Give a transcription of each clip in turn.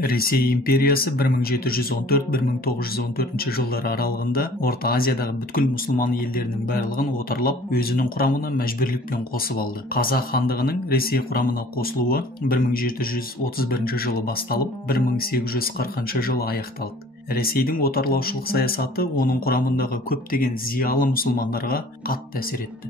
Ресей империясы 1714-1914 жылдар аралығында Орта Азиядағы бүткіл мұсылман елдерінің барлығын отарлап, өзінің құрамына мәжбүрлікпен қосып алды. Қазақ хандығының Ресей құрамына қосылуы 1731 жылы басталып, 1840 жылы аяқталды. Ресейдің отарлаушылық саясаты оның құрамындағы көптеген зиялы мұсылмандарға қатты әсер етті.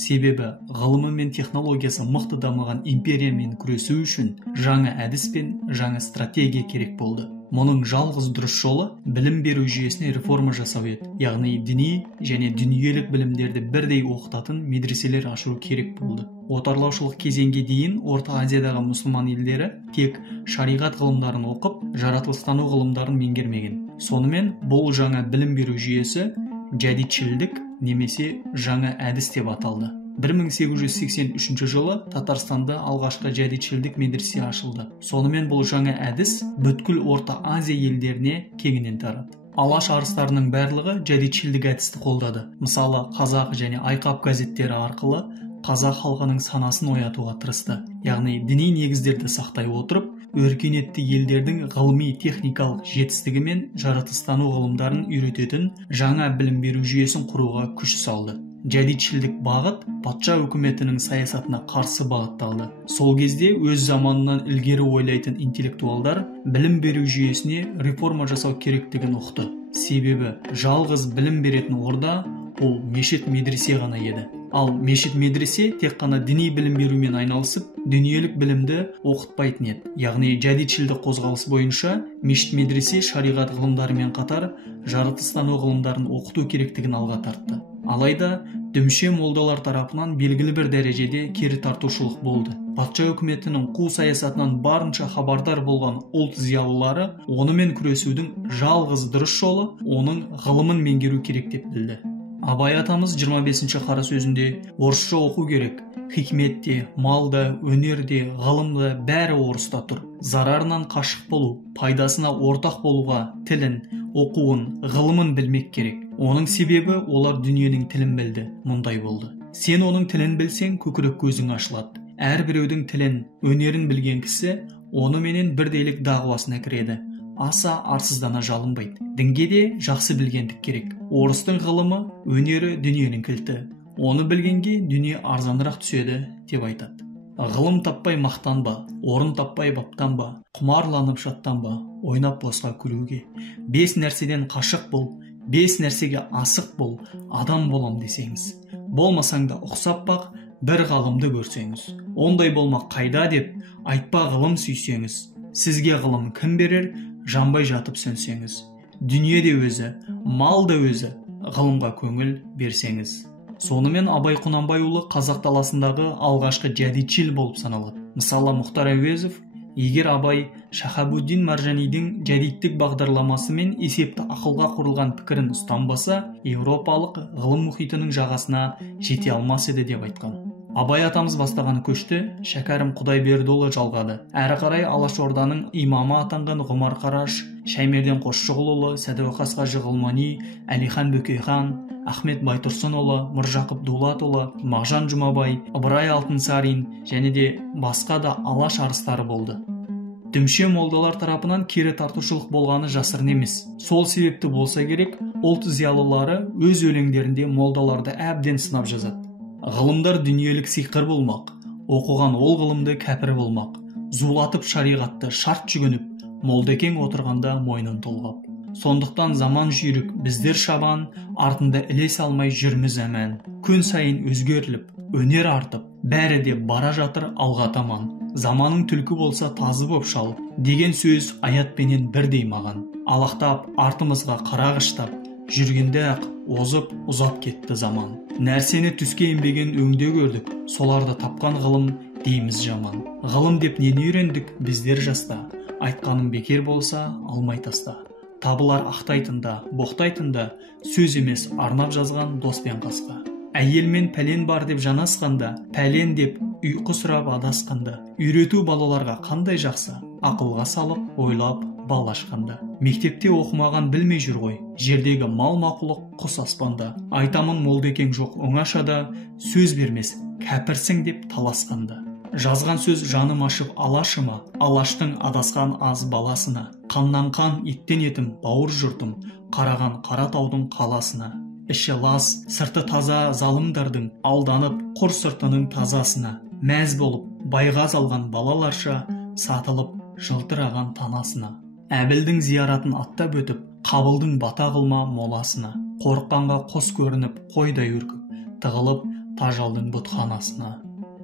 Себебі ғылымы мен технологиясы мықты дамыған империямен күресу үшін жаңа әдіс пен жаңа стратегия керек болды. Мұның жалғыз дұрыс жолы білім беру жүйесіне реформа жасау еді. Яғни діни және дүниелік білімдерді бірдей оқытатын медреселер ашу керек болды. Отарлаушылық кезеңге дейін Орта Азиядағы мұсылман елдері тек шариғат ғылымдарын оқып, жаратылыстану ғылымдарын меңгермеген. Сонымен бұл жаңа білім беру жүйесі жәдитшілдік немесе жаңа әдіс деп аталды. 1883 жылы Татарстанда алғашқы жәдитшілдік медресе ашылды. Сонымен бұл жаңа әдіс бүткіл Орта Азия елдеріне кеңінен тарады. Алаш арыстарының барлығы жәдитшілдік әдісті қолдады. Мысалы, Қазақ және Айқап газеттері арқылы қазақ халқының санасын оятуға тырысты. Яғни діни негіздерді сақтай отырып, өркениетті елдердің ғылыми техникалық жетістігі мен жаратылыстану ғылымдарын үйрететін жаңа білім беру жүйесін құруға күш салды. Жәдитшілдік бағыт патша үкіметінің саясатына қарсы бағытталды. Сол кезде өз заманынан ілгері ойлайтын интеллектуалдар білім беру жүйесіне реформа жасау керектігін ұқты. Себебі жалғыз білім беретін орда ол мешіт медресе ғана еді. Ал мешіт медресе тек қана діни білім берумен айналысып, дүниелік білімді оқытпайтын еді. Яғни жәдитшілдік қозғалыс бойынша мешіт медресе шариғат ғылымдарымен қатар жаратылыстану ғылымдарын оқыту керектігін алға тартты. Алайда дүмше молдалар тарапынан белгілі бір дәрежеде кері тартушылық болды. Патша үкіметінің қу саясатынан барынша хабардар болған ұлт зиялылары онымен күресудің жалғыз дұрыс жолы оның ғылымын меңгеру керек деп білді. Абай атамыз 25-ші қара сөзінде орысша оқу керек. Хикмет те, мал да, өнер де, ғылым да бәрі орыста тұр. Зарарынан қашық болу, пайдасына ортақ болуға тілін, оқуын, ғылымын білмек керек. Оның себебі олар дүниенің тілін білді. Мұндай болды. Сен оның тілін білсең, көкірек көзің ашылады. Әрбіреудің тілін, өнерін білген кісі оныменен бірдейлік дағуасына кіреді. Аса арсыздана жалынбайды. Дінге де жақсы білгендік керек. Орыстың ғылымы, өнері дүниенің кілті. Оны білгенге дүние арзанырақ түседі деп айтады. Ғылым таппай мақтанба, орын таппай баптанба, құмарланып шаттанба, ойнап босқа күлуге. 5 нәрседен қашық бол, 5 нәрсеге асық бол, адам болам десеңіз. Болмасаң да ұқсап бақ, бір ғалымды көрсеңіз. Ондай болмақ қайда деп, айтпа ғылым сүйсеңіз. Сізге ғылым кім берер, жанбай жатып сөнсеңіз. Дүние де өзі, мал да өзі, ғылымға көңіл берсеңіз. Сонымен Абай Құнанбайұлы қазақ даласындағы алғашқы жәдитшіл болып саналады. Мысалы, Мұхтар Әуезов, егер Абай Шахабуддин Маржанидің жәдиттік бағдарламасы мен есепті ақылға құрылған пікірін ұстанбаса, Еуропалық ғылым мұхитының жағасына жете алмас еді деп айтқан. Абай атамыз бастаған көшті Шәкәрім Құдайбердіұлы жалғады. Әрі қарай Алашорданың имамы атанған Ғұмар Қараш, Шәймерден Қосшығұлұлы, Сәдуақас Қажы Ғылмани, Әлихан Бөкейхан, Ахмет Байтұрсынұлы, Мұржақып Дулатұлы, Мағжан Жұмабай, Ыбырай Алтынсарин және де басқа да алаш арыстары болды. Дүмше молдалар тарапынан кері тартушылық болғаны жасырын емес. Сол себепті болса керек, ұлт зиялылары өз өлеңдерінде молдаларды әбден сынап жазады. Ғылымдар дүниелік сиқыр болмақ, оқыған ол ғылымды кәпір болмақ. Зулатып шариғатты шарт жүгініп, молдекең отырғанда мойнын толғап. Сондықтан заман жүйрік, біздер шабан, артында ілес алмай жүрміз әмән. Күн сайын өзгеріліп, өнер артып, бәрі де бара жатыр алға таман. Заманың түлкі болса тазы боп шалып, деген сөз аятпенен бірдей маған. Алақтап, артымызға қарағыштап, жүргенде ақ озып, ұзап кетті заман. Нәрсені түске енбеген өңде көрдік, соларды тапқан ғылым дейміз жаман. Ғылым деп нені үйрендік біздер жаста, айтқаным бекер болса алмай таста. Табылар ақтайтында, боқтайтында, сөз емес арнап жазған дос пен қасқа. Әйелмен пәлен бар деп жанасқанда, пәлен деп ұйқы сұрап адасқанда, үйрету балаларға қандай жақсы, ақылға салып, ойлап, бал ашқанда. Мектепте оқымаған білмей жүр ғой, жердегі мал мақұлық құс аспанда. Айтамын молдекең жоқ оңашада, сөз бермес, кәпірсің деп таласқанда. Жазған сөз жаным ашып алашыма, алаштың адасқан аз баласына. Қаннан қан, еттен етім, бауыр жұртым, қараған Қаратаудың қаласына. Іші лас, сырты таза залымдардың, алданып құр сыртының тазасына. Мәз болып, байғаз алған балаларша, сатылып жылтыраған танасына. Әбілдің зияратын аттап өтіп, Қабылдың бата қылма моласына. Қорыққанға қос көрініп, қойдай үркіп, тығылып тажалдың бұтханасына.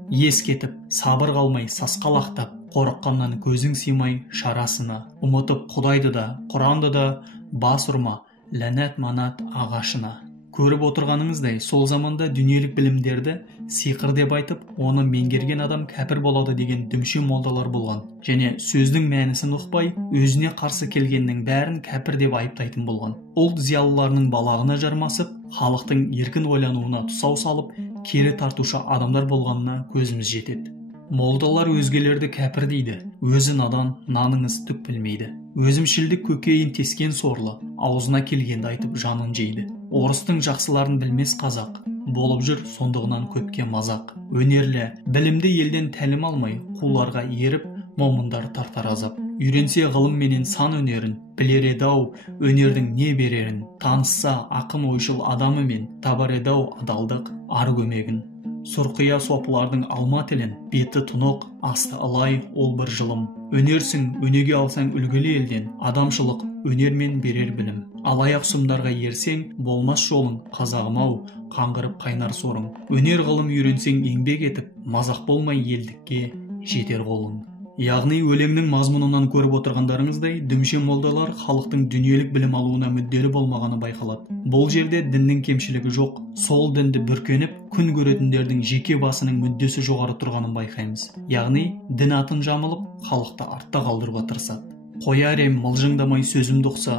Ес кетіп, сабыр қалмай сасқалақтап, қорыққаннан көзің сыймай шарасына. Ұмытып Құдайды да, Құранды да, бас ұрма ләнат манат ағашына. Көріп отырғаныңыздай, сол заманда дүниелік білімдерді сиқыр деп айтып, оны меңгерген адам кәпір болады деген дүмше молдалар болған. Және сөздің мәнісін ұқпай, өзіне қарсы келгеннің бәрін кәпір деп айыптайтын болған. Ұлт зиялыларының балағына жармасып, халықтың еркін ойлануына тұсау салып, кері тартушы адамдар болғанына көзіміз жетеді. Молдалар өзгелерді кәпір дейді, өзі надан, наныңыз түк білмейді. Өзімшілдік көкейін тескен сорлы, аузына келгенді айтып жанын жейді. Орыстың жақсыларын білмес қазақ, болып жүр сондығынан көпке мазақ. Өнерлі, білімді елден тәлім алмай, қуларға еріп, момындар тартар азап. Үйренсе ғылым менен сан өнерін, білер еді-ау өнердің не берерін. Танысса ақын ойшыл адамымен, табар еді-ау адалдық ар көмегін. Сұрқия сопылардың алма тілін, беті тұнық, асты алай, ол бір жылым. Өнерсің, өнеге алсаң үлгілі елден, адамшылық өнермен берер білім. Алаяқ сұмдарға ерсең, болмас жолың, қазағым-ау, қаңғырып қайнар сорың. Өнер ғылым үйренсең еңбек етіп, мазақ болмай елдікке жетер қолың. Яғни өлеңнің мазмұнынан көріп отырғандарыңыздай, дүмше молдалар халықтың дүниелік білім алуына мүдделі болмағаны байқалады. Бұл жерде діннің кемшілігі жоқ, сол дінді бүркеніп, күн көретіндердің жеке басының мүддесі жоғары тұрғанын байқаймыз. Яғни дін атын жамылып, халықты артта қалдыруға тырысады. Қояр ем мылжыңдамай сөзімді ұқса,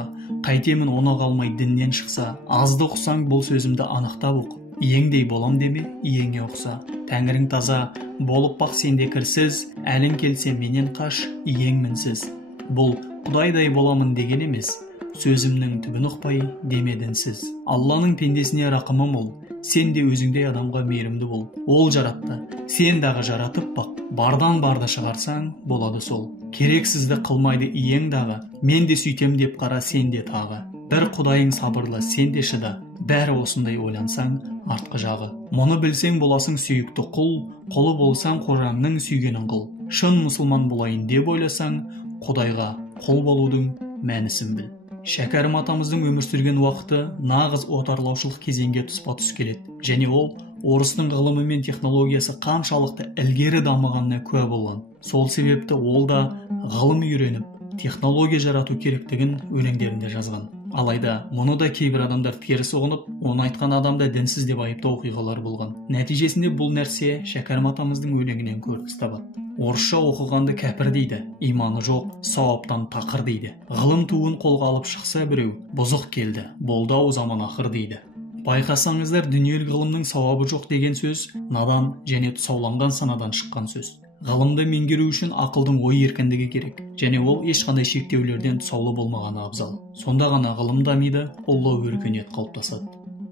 қайтемін оны қалмай діннен шықса, азды ұқсаң бұл сөзімді анықтап ұқ. Иеңдей болам деме, иеңе ұқса. Тәңірің таза, болып бақ сенде кірсіз, әлің келсе менен қаш, иең мінсіз. Бұл Құдайдай боламын деген емес, сөзімнің түбін ұқпай демедінсіз. Алланың пендесіне рақымы мол, сен де өзіңдей адамға мейірімді бол. Ол жаратты, сен дағы жаратып бақ, бардан барды шығарсаң болады сол. Керексізді қылмайды иең дағы, мен де сөйтем деп қара сен де тағы. Бір Құдайың сабырлы, сен де шыда, бәрі осындай ойлансаң артқы жағы. Мұны білсең боласың сүйікті құл, құлы болсаң қожаңның сүйгенін қыл. Шын мұсылман болайын деп ойласаң, Құдайға құл болудың мәнісін біл. Шәкәрім атамыздың өмір сүрген уақыты нағыз отарлаушылық кезеңге тұспа-тұс келеді. Және ол орыстың ғылымы мен технологиясы қаншалықты ілгері дамығанына куә болған. Сол себепті ол да ғылым үйреніп, технология жарату керектігін өлеңдерінде жазған. Алайда мұны да кейбір адамдар теріс ұғынып, оны айтқан адамда дінсіз деп айыптау оқиғалар болған. Нәтижесінде бұл нәрсе Шәкәрім атамыздың өлеңінен көрініс табады. Орысша оқығанды кәпір дейді, иманы жоқ, сауаптан тақыр дейді. Ғылым туын қолға алып шықса біреу, бұзық келді, болды-ау заман ақыр дейді. Байқасаңыздар, дүниелік ғылымның сауабы жоқ деген сөз надан және тұсауланған санадан шыққан сөз. Ғылымды меңгеру үшін ақылдың ой еркіндігі керек, және ол ешқандай шектеулерден тұсаулы болмағаны абзал. Сонда ғана ғылым дамиды, ұлы өркениет қалыптасады.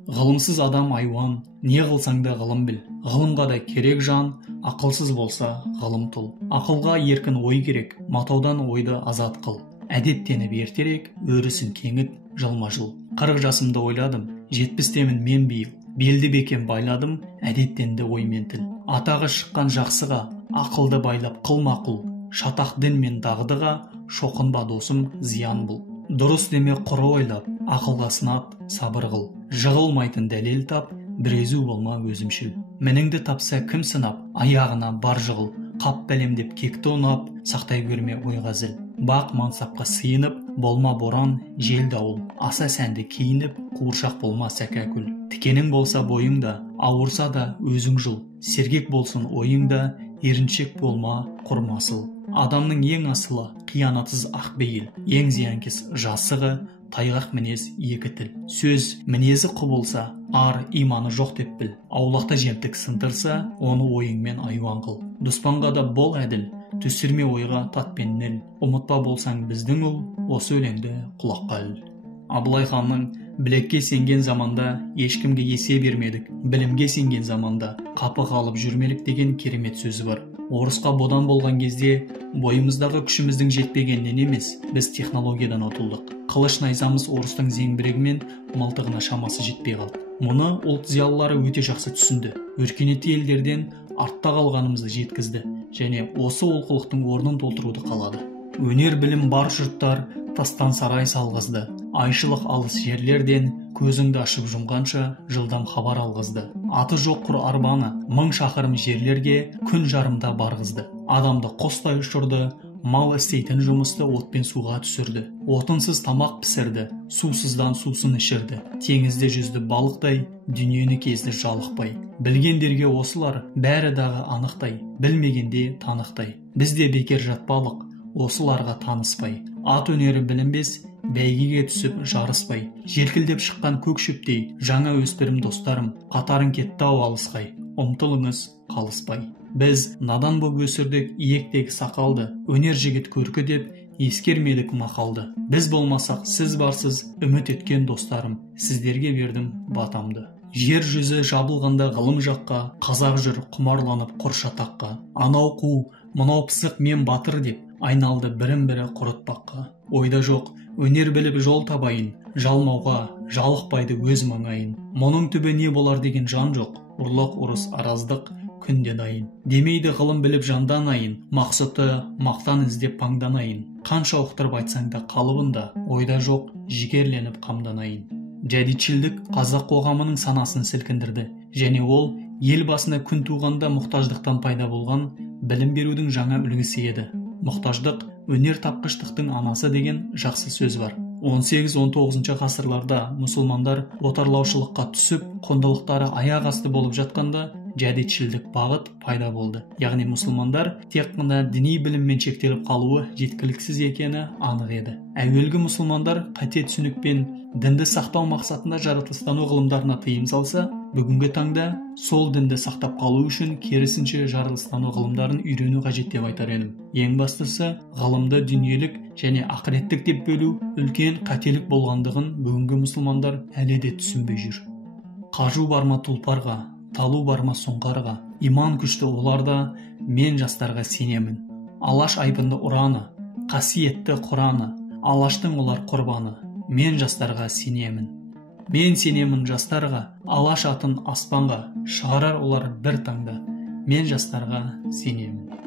Ғылымсыз адам айуан, не қылсаң да ғылым біл. Ғылымға да керек жан, ақылсыз болса ғылым тұл. Ақылға еркін ой керек, матаудан ойды азат қыл. Әдеттеніп ертерек, өрісін кеңіт, жылма-жыл. 40 жасымда ойладым, 70-темін мен биыл. Белді бекем байладым, әдеттенді ой мен тіл. Атағы шыққан жақсыға, ақылды байлап қыл мақұл. Шатақ дін мен дағдыға, шоқынба досым, зиян бұл. Дұрыс деме құры ойлап, ақылға сынат, сабыр қыл. Жығылмайтын дәлел тап, бірезу болма өзімшіл. Мініңді тапса кім сынап, аяғына бар жығыл. Қап бәлем деп кекті ұнап, сақтай көрме ойға зіл. Бақ мансапқа сыйынып, болма боран, жел дауыл. Аса сәнді киініп, қуыршақ болма сәкәкүл. Тікенің болса бойыңда, ауырса да өзің жыл. Сергек болсын ойыңда, еріншек болма құрмасыл. Адамның ең асылы қиянатсыз ақбейіл, ең зиянкес жасығы, тайғақ мінез екі тіл. Сөз мінезі құбылса, ар иманы жоқ деп біл. Аулақта жемтік сындырса, оны ойыңмен айуан қыл. Дұспанға да бол әділ, түсірме ойға татпен ніл. Ұмытпа болсаң біздің ұл, осы өлеңді құлаққа іл. Абылай ханның Білекке сенген заманда ешкімге есе бермедік, білімге сенген заманда қапы қалып жүрмелік деген керемет сөзі бар. Орысқа бодан болған кезде бойымыздағы күшіміздің жетпегеннен емес, біз технологиядан ұтылдық. Қылыш найзамыз орыстың зеңбірегімен мылтығына шамасы жетпей қалды. Мұны ұлт зиялылары өте жақсы түсінді. Өркениетті елдерден артта қалғанымызды жеткізді және осы олқылықтың орнын толтыруды қалады. Өнер білім бар жұрттар тастан сарай салғызды. Айшылық алыс жерлерден көзіңді ашып жұмғанша жылдам хабар алғызды. Аты жоқ құр арбаны 1000 шақырым жерлерге күн жарымда барғызды. Адамды қостай ұшырды, мал істейтін жұмысты отпен суға түсірді. Отынсыз тамақ пісірді, сусыздан сусын ішірді. Теңізде жүзді балықтай, дүниені кезді жалықпай. Білгендерге осылар бәрі дағы анықтай, білмегенде танықтай. Бізде бекер жатпалық, осыларға таныспай. Ат өнері білінбес, бәйгеге түсіп жарыспай. Желкілдеп шыққан көк шөптей, жаңа өспірім достарым, қатарың кетті-ау алысқай. Ұмтылыңыз қалыспай. Біз надан боп өсірдік иектегі сақалды, өнер жігіт көркі деп ескермедік мақалды. Біз болмасақ сіз барсыз, үміт еткен достарым, сіздерге бердім батамды. Жер жүзі жабылғанда ғылым жаққа, қазақ жүр құмарланып құршатаққа. Анау қу, мынау пысық мен батыр деп, айналды бірін-бірі құрытпаққа. Ойда жоқ, өнер біліп жол табайын, жалмауға, жалықпайды өз маңайын. Мұның түбі не болар деген жан жоқ, ұрлық ұрыс араздық күнде дайын. Демейді ғылым біліп жанданайын, мақсұты мақтан іздеп паңданайын. Қанша ұқтырып айтсаң да қалыбында, ойда жоқ, жігерленіп қамданайын. Жәдетшілдік қазақ қоғамының санасын сілкіндірді және ол ел басына күн туғанда мұқтаждықтан пайда болған білім берудің жаңа үлгісі еді. Мұқтаждық өнер тапқыштықтың анасы деген жақсы сөз бар. 18-19 ғасырларда мұсылмандар отарлаушылыққа түсіп, құндылықтары аяқ асты болып жатқанда жәдетшілдік бағыт пайда болды. Яғни мұсылмандар тек қана діни біліммен шектеліп қалуы жеткіліксіз екені анық еді. Әуелгі мұсылмандар қате түсінікпен дінді сақтау мақсатында жаратылыстану ғылымдарына тыйым салса, бүгінгі таңда сол дінді сақтап қалу үшін керісінше жаратылыстану ғылымдарын үйрену қажет деп айтар едім. Ең бастысы, ғылымды дүниелік және ақыреттік деп бөлу үлкен қателік болғандығын бүгінгі мұсылмандар әлі де түсінбей жүр. Қажу барма тұлпарға, талу барма сұңқарға, иман күшті оларда, мен жастарға сенемін. Алаш айбынды ұраны, қасиетті Құраны, алаштың олар құрбаны, мен жастарға сенемін. Мен сенемін жастарға, алаш атын аспанға, шығарар олар бір таңда, мен жастарға сенемін.